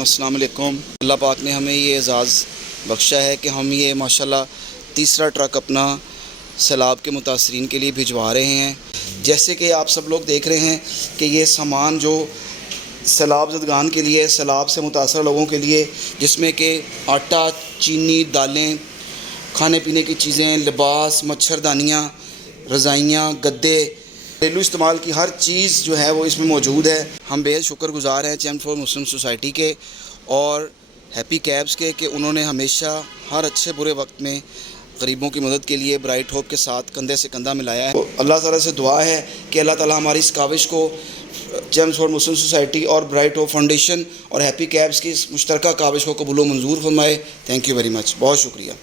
रहीम, अस्सलाम वालेकुम। अल्लाह पाक ने हमें ये एज़ाज़ बख्शा है कि हम ये माशाल्लाह तीसरा ट्रक अपना सैलाब के मुतासरीन के लिए भिजवा रहे हैं। जैसे कि आप सब लोग देख रहे हैं कि ये सामान जो सैलाब ज़दगान के लिए, सैलाब से मुतासर लोगों के लिए, जिसमें कि आटा, चीनी, दालें, खाने पीने की चीज़ें, लिबास, मच्छरदानियाँ, रज़ाइयाँ, गद्दे, घरेलू इस्तेमाल की हर चीज़ जो है वो इसमें मौजूद है। हम बेहद शुक्रगुज़ार हैं चैम्पियंस फॉर मुस्लिम सोसाइटी के और हैप्पी कैब्स के कि उन्होंने हमेशा हर अच्छे बुरे वक्त में गरीबों की मदद के लिए ब्राइट होप के साथ कंधे से कंधा मिलाया है। तो अल्लाह ताला से दुआ है कि अल्लाह ताला हमारी इस काविश को चैम्पियंस फॉर मुस्लिम सोसाइटी और ब्राइट होप फाउंडेशन और हैप्पी कैब्स की इस मुश्तरका काविश को कबूल व मंजूर फरमाए। थैंक यू वेरी मच, बहुत शुक्रिया।